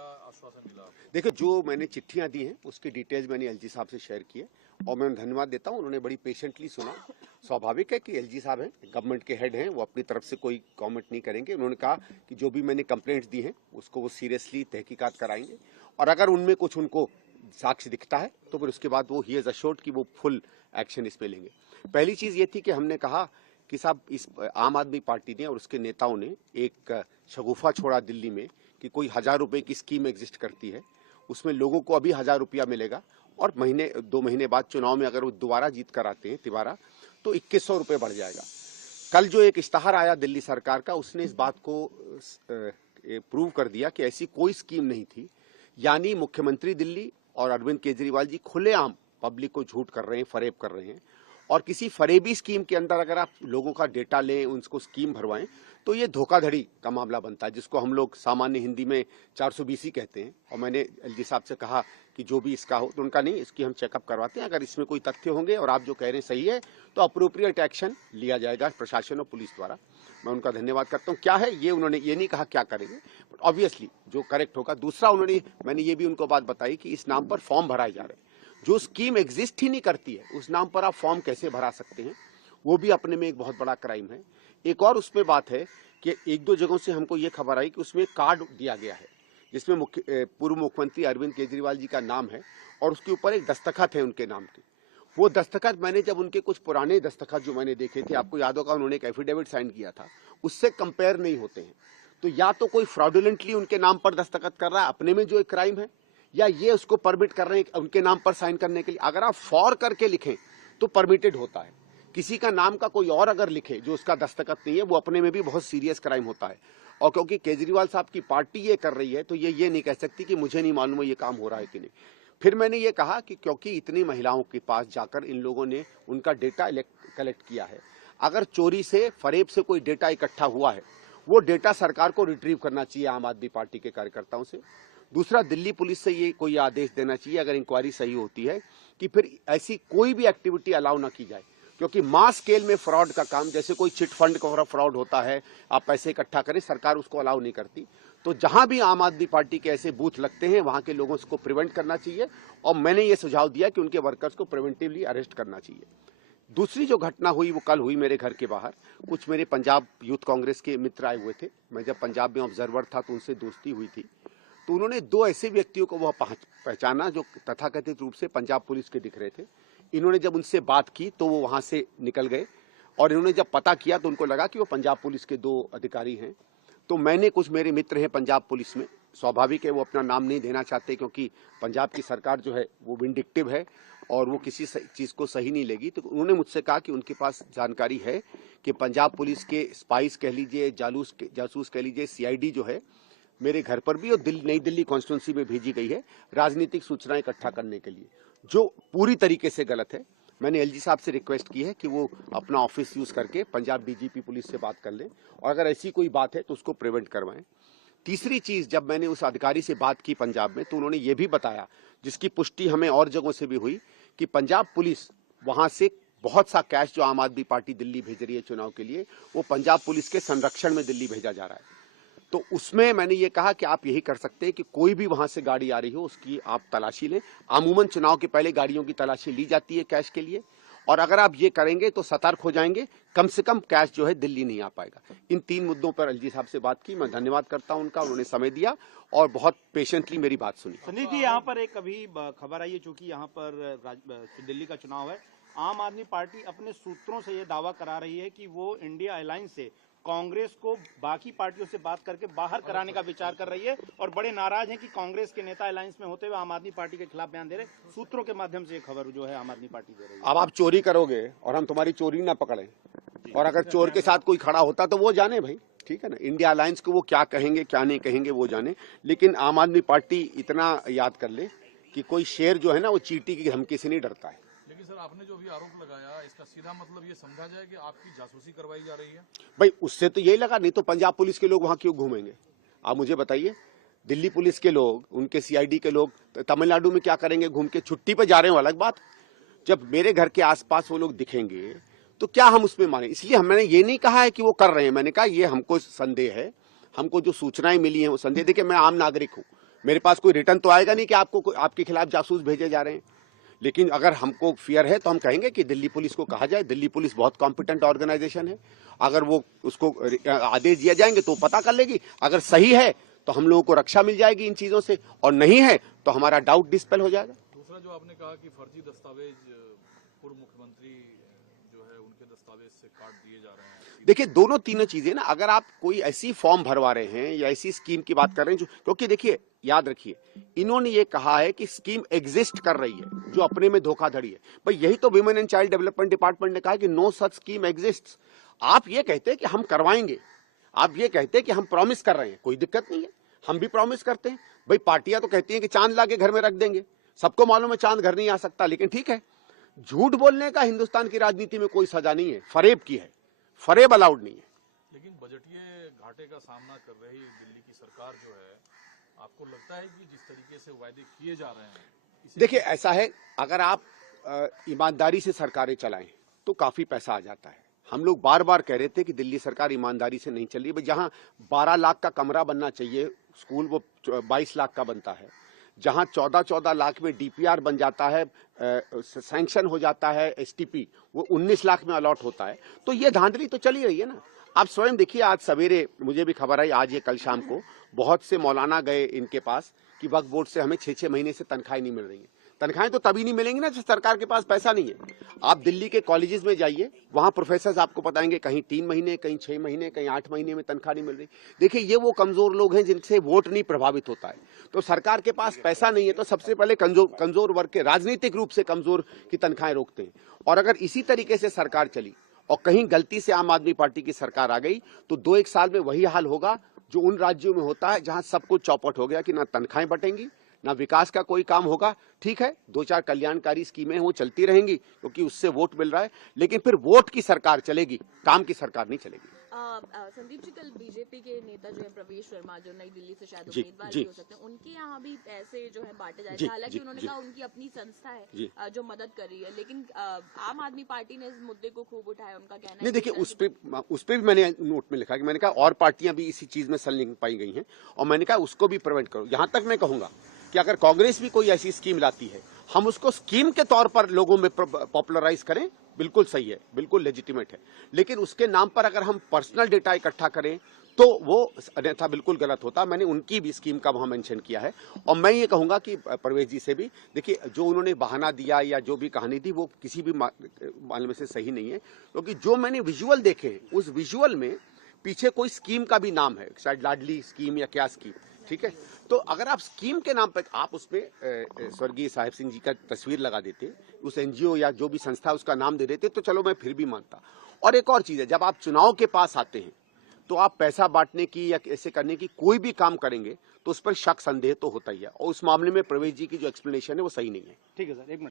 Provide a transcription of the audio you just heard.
क्या आश्वासन मिला? देखिए, जो मैंने चिट्ठियां दी हैं उसकी डिटेल्स मैंने एलजी साहब से शेयर की है और मैं धन्यवाद देता हूं, उन्होंने बड़ी पेशेंटली सुना। स्वाभाविक है कि एलजी साहब हैं, गवर्नमेंट के हेड हैं, वो अपनी तरफ से कोई कमेंट नहीं करेंगे। उन्होंने कहा कि जो भी मैंने कंप्लेंट्स दी हैं उसको वो सीरियसली तहकीकात कराएंगे और अगर उनमें कुछ उनको साक्ष्य दिखता है तो फिर उसके बाद वो ही इज अश्योर्ड कि वो फुल एक्शन इस पे लेंगे। पहली चीज ये थी कि हमने कहा कि साहब इस आम आदमी पार्टी ने और उसके नेताओं ने एक शगुफा छोड़ा दिल्ली में कि कोई 1000 रुपए की स्कीम एग्जिस्ट करती है, उसमें लोगों को अभी 1000 रुपया मिलेगा और 2 महीने बाद चुनाव में अगर वो दोबारा जीत कर आते हैं तिबारा तो 2100 रुपये बढ़ जाएगा। कल जो एक इश्तहार आया दिल्ली सरकार का उसने इस बात को प्रूव कर दिया कि ऐसी कोई स्कीम नहीं थी। यानी मुख्यमंत्री दिल्ली और अरविंद केजरीवाल जी खुलेआम पब्लिक को झूठ कर रहे हैं, फरेब कर रहे हैं और किसी फरेबी स्कीम के अंदर अगर आप लोगों का डेटा लें, उनको स्कीम भरवाएं तो ये धोखाधड़ी का मामला बनता है, जिसको हम लोग सामान्य हिंदी में 420 कहते हैं। और मैंने एलजी साहब से कहा कि जो भी इसका हो, तो उनका नहीं, इसकी हम चेकअप करवाते हैं, अगर इसमें कोई तथ्य होंगे और आप जो कह रहे हैं सही है तो अप्रोप्रिएट एक्शन लिया जाएगा प्रशासन और पुलिस द्वारा। मैं उनका धन्यवाद करता हूँ। क्या है ये, उन्होंने ये नहीं कहा क्या करेंगे, बट ऑब्वियसली जो करेक्ट होगा। दूसरा, मैंने ये भी उनको बात बताई कि इस नाम पर फॉर्म भराए जा रहे हैं, जो स्कीम एग्जिस्ट ही नहीं करती है उस नाम पर आप फॉर्म कैसे भरा सकते हैं, वो भी अपने में एक बहुत बड़ा क्राइम है। एक और उसमें बात है कि 1-2 जगहों से हमको ये खबर आई कि उसमें कार्ड दिया गया है जिसमें पूर्व मुख्यमंत्री अरविंद केजरीवाल जी का नाम है और उसके ऊपर एक दस्तखत है उनके नाम के। वो दस्तखत मैंने जब उनके कुछ पुराने दस्तखत जो मैंने देखे थे, आपको याद होगा उन्होंने एक एफिडेविट साइन किया था, उससे कंपेयर नहीं होते हैं। तो या तो कोई फ्रॉडुलेंटली उनके नाम पर दस्तखत कर रहा है अपने में जो एक क्राइम है, या ये उसको परमिट कर रहे हैं उनके नाम पर साइन करने के लिए। अगर आप फॉर करके लिखें तो परमिटेड होता है, किसी का नाम का कोई और अगर लिखे जो उसका दस्तखत नहीं है, वो अपने में भी बहुत सीरियस क्राइम होता है। और क्योंकि केजरीवाल साहब की पार्टी ये कर रही है तो ये नहीं कह सकती कि मुझे नहीं मालूम है ये काम हो रहा है कि नहीं। फिर मैंने ये कहा कि क्योंकि इतनी महिलाओं के पास जाकर इन लोगों ने उनका डेटा कलेक्ट किया है, अगर चोरी से, फरेब से कोई डेटा इकट्ठा हुआ है, वो डेटा सरकार को रिट्रीव करना चाहिए आम आदमी पार्टी के कार्यकर्ताओं से। दूसरा, दिल्ली पुलिस से ये कोई आदेश देना चाहिए अगर इंक्वायरी सही होती है कि फिर ऐसी कोई भी एक्टिविटी अलाउ ना की जाए, क्योंकि मास स्केल में फ्रॉड का काम, जैसे कोई चिट फंड का फ्रॉड होता है, आप पैसे इकट्ठा करें, सरकार उसको अलाउ नहीं करती। तो जहां भी आम आदमी पार्टी के ऐसे बूथ लगते हैं वहां के लोगों को प्रिवेंट करना चाहिए और मैंने ये सुझाव दिया कि उनके वर्कर्स को प्रिवेंटिवली अरेस्ट करना चाहिए। दूसरी जो घटना हुई वो कल हुई मेरे घर के बाहर। कुछ मेरे पंजाब यूथ कांग्रेस के मित्र आए हुए थे, मैं जब पंजाब में ऑब्जर्वर था तो उनसे दोस्ती हुई थी। तो उन्होंने 2 ऐसे व्यक्तियों को वह पहचाना जो तथाकथित रूप से पंजाब पुलिस के दिख रहे थे। इन्होंने जब उनसे बात की तो वो वहां से निकल गए और इन्होंने जब पता किया तो उनको लगा कि वो पंजाब पुलिस के 2 अधिकारी हैं। तो मैंने, कुछ मेरे मित्र हैं पंजाब पुलिस में, स्वाभाविक है वो अपना नाम नहीं देना चाहते क्योंकि पंजाब की सरकार जो है वो विंडिक्टिव है और वो किसी चीज को सही नहीं लेगी। तो उन्होंने मुझसे कहा कि उनके पास जानकारी है कि पंजाब पुलिस के स्पाइस कह लीजिए, जासूस कह लीजिए, सीआईडी जो है मेरे घर पर भी और नई दिल्ली कॉन्स्टिट्यूंसी में भेजी गई है राजनीतिक सूचना इकट्ठा करने के लिए, जो पूरी तरीके से गलत है। मैंने एलजी साहब से रिक्वेस्ट की है कि वो अपना ऑफिस यूज करके पंजाब डीजीपी पुलिस से बात कर लें और अगर ऐसी कोई बात है तो उसको प्रिवेंट करवाएं। तीसरी चीज, जब मैंने उस अधिकारी से बात की पंजाब में तो उन्होंने ये भी बताया, जिसकी पुष्टि हमें और जगहों से भी हुई, कि पंजाब पुलिस वहां से बहुत सा कैश जो आम आदमी पार्टी दिल्ली भेज रही है चुनाव के लिए, वो पंजाब पुलिस के संरक्षण में दिल्ली भेजा जा रहा है। तो उसमें मैंने ये कहा कि आप यही कर सकते हैं कि कोई भी वहां से गाड़ी आ रही हो उसकी आप तलाशी लें। अमूमन चुनाव के पहले गाड़ियों की तलाशी ली जाती है कैश के लिए, और अगर आप ये करेंगे तो सतर्क हो जाएंगे, कम से कम कैश जो है दिल्ली नहीं आ पाएगा। इन 3 मुद्दों पर एलजी साहब से बात की, मैं धन्यवाद करता हूं उनका, उन्होंने समय दिया और बहुत पेशेंटली मेरी बात सुनी। सुनील जी, यहाँ पर एक अभी खबर आई है, चूंकि यहाँ पर दिल्ली का चुनाव है, आम आदमी पार्टी अपने सूत्रों से ये दावा करा रही है कि वो इंडिया अलायंस से कांग्रेस को बाकी पार्टियों से बात करके बाहर कराने का विचार कर रही है और बड़े नाराज हैं कि कांग्रेस के नेता अलायंस में होते हुए आम आदमी पार्टी के खिलाफ बयान दे रहे। सूत्रों के माध्यम से ये खबर जो है आम आदमी पार्टी दे रही है। अब आप चोरी करोगे और हम तुम्हारी चोरी ना पकड़े, और अगर चोर के साथ कोई खड़ा होता तो वो जाने भाई, ठीक है ना, इंडिया अलायंस को वो क्या कहेंगे क्या नहीं कहेंगे वो जाने। लेकिन आम आदमी पार्टी इतना याद कर ले कि कोई शेर जो है ना वो चींटी की धमकी से नहीं डरता है। लेकिन सर, आपने जो भी आरोप लगाया इसका सीधा मतलब ये समझा जाए कि आपकी जासूसी करवाई जा रही है? भाई उससे तो यही लगा, नहीं तो पंजाब पुलिस के लोग वहां क्यों घूमेंगे? आप मुझे बताइए, दिल्ली पुलिस के लोग, उनके सीआईडी के लोग तमिलनाडु में क्या करेंगे घूम के? छुट्टी पे जा रहे हो अलग बात, जब मेरे घर के आसपास वो लोग दिखेंगे तो क्या हम उसमें माने? इसलिए मैंने ये नहीं कहा है कि वो कर रहे हैं, मैंने कहा ये हमको संदेह है, हमको जो सूचनाएं मिली हैं वो संदेह। देखिए मैं आम नागरिक हूं, मेरे पास कोई रिटर्न तो आएगा नहीं कि आपके खिलाफ जासूस भेजे जा रहे हैं। लेकिन अगर हमको फियर है तो हम कहेंगे कि दिल्ली पुलिस को कहा जाए। दिल्ली पुलिस बहुत कॉम्पिटेंट ऑर्गेनाइजेशन है, अगर वो उसको आदेश दिया जाएंगे तो पता कर लेगी। अगर सही है तो हम लोगों को रक्षा मिल जाएगी इन चीजों से, और नहीं है तो हमारा डाउट डिस्पेल हो जाएगा। दूसरा जो आपने कहा कि फर्जी दस्तावेज पूर्व मुख्यमंत्री जो है उनके दस्तावेज से काट दिए जा रहे हैं। देखिए दोनों तीनों चीजें ना, अगर आप कोई ऐसी फॉर्म भरवा रहे हैं या ऐसी स्कीम की बात कर रहे हैं जो, क्योंकि देखिए याद रखिए इन्होंने ये कहा है कि स्कीम एग्जिस्ट कर रही है, जो अपने में धोखाधड़ी है। भाई यही तो women and child development department ने कहा है कि नो सच स्कीम एग्जिस्ट। आप ये कहते हैं कि हम करवाएंगे, आप ये कहते हैं कि हम प्रॉमिस कर रहे हैं, कोई दिक्कत नहीं है, हम भी प्रॉमिस करते हैं। भाई पार्टियां तो कहती हैं कि चांद ला के घर में रख देंगे, सबको मालूम है चांद घर नहीं आ सकता, लेकिन ठीक है, झूठ बोलने का हिंदुस्तान की राजनीति में कोई सजा नहीं है, फरेब की है, फरेब अलाउड नहीं है। लेकिन बजटीय घाटे का सामना कर रही दिल्ली की सरकार जो है, आपको लगता है कि जिस तरीके से वायदे किए जा रहे हैं, देखिए ऐसा है, अगर आप ईमानदारी से सरकारें चलाएं तो काफी पैसा आ जाता है। हम लोग बार बार कह रहे थे कि दिल्ली सरकार ईमानदारी से नहीं चल रही। जहां 12 लाख का कमरा बनना चाहिए स्कूल, वो 22 लाख का बनता है। जहां 14-14 लाख में डीपीआर बन जाता है, सैंक्शन हो जाता है एसटीपी, वो 19 लाख में अलॉट होता है। तो ये धांधली तो चली रही है ना। आप स्वयं देखिए, आज सवेरे मुझे भी खबर आई, आज ये कल शाम को बहुत से मौलाना गए इनके पास कि वक्फ बोर्ड से हमें 6-6 महीने से तनख्वाहें नहीं मिल रही है। तनख्वाहें तो तभी नहीं मिलेंगी ना जब सरकार के पास पैसा नहीं है। आप दिल्ली के कॉलेजेस में जाइए, वहां प्रोफेसर आपको बताएंगे कहीं 3 महीने, कहीं 6 महीने, कहीं 8 महीने में तनख्वाह नहीं मिल रही। देखिए ये वो कमजोर लोग हैं जिनसे वोट नहीं प्रभावित होता है। तो सरकार के पास पैसा नहीं है तो सबसे पहले कमजोर वर्ग के, राजनीतिक रूप से कमजोर की तनख्वाहें रोकते हैं। और अगर इसी तरीके से सरकार चली और कहीं गलती से आम आदमी पार्टी की सरकार आ गई तो 2-1 साल में वही हाल होगा जो उन राज्यों में होता है जहां सब कुछ चौपट हो गया कि ना तनख्वाहें बटेंगी, ना विकास का कोई काम होगा। ठीक है, 2-4 कल्याणकारी स्कीमें वो चलती रहेंगी क्योंकि उससे वोट मिल रहा है, लेकिन फिर वोट की सरकार चलेगी, काम की सरकार नहीं चलेगी। संदीप जी, कल बीजेपी के नेता जो है प्रवेश वर्मा, जो नई दिल्ली से शायद जी, उम्मीदवार जी। भी हो सकते हैं, उनके यहाँ भी पैसे जो है बांटे जा रहे जी, हैं। हालांकि जी, उन्होंने जी। कहा उनकी अपनी संस्था जी। है जो मदद कर रही है, लेकिन आम आदमी पार्टी ने इस मुद्दे को खूब उठाया। उनका कहना है नहीं, देखिए कि उस पे भी मैंने नोट में लिखा कि मैंने कहा और पार्टियां भी इसी चीज में संलिग्न पाई गई हैं, और मैंने कहा उसको भी प्रिवेंट करो। यहां तक मैं कहूंगा कि अगर कांग्रेस भी कोई ऐसी स्कीम लाती है, हम उसको स्कीम के तौर पर लोगों में पॉपुलराइज करें, बिल्कुल सही है, बिल्कुल लेजिटिमेट है। लेकिन उसके नाम पर अगर हम पर्सनल डेटा इकट्ठा करें तो वो अन्यथा बिल्कुल गलत होता। मैंने उनकी भी स्कीम का वहां मेंशन किया है। और मैं ये कहूंगा कि परवेज जी से भी, देखिए जो उन्होंने बहाना दिया या जो भी कहानी थी वो किसी भी मामले से सही नहीं है, क्योंकि जो मैंने विजुअल देखे उस विजुअल में पीछे कोई स्कीम का भी नाम है, शायद लाडली स्कीम या क्या स्कीम, ठीक है। तो अगर आप स्कीम के नाम पर आप उसमें स्वर्गीय साहिब सिंह जी का तस्वीर लगा देते, उस एनजीओ या जो भी संस्था उसका नाम दे देते, तो चलो मैं फिर भी मानता। और एक और चीज है, जब आप चुनाव के पास आते हैं तो आप पैसा बांटने की या ऐसे करने की कोई भी काम करेंगे तो उस पर शक संदेह तो होता ही है, और उस मामले में प्रवेश जी की जो एक्सप्लेनेशन है वो सही नहीं है। ठीक है सर, एक मिनट।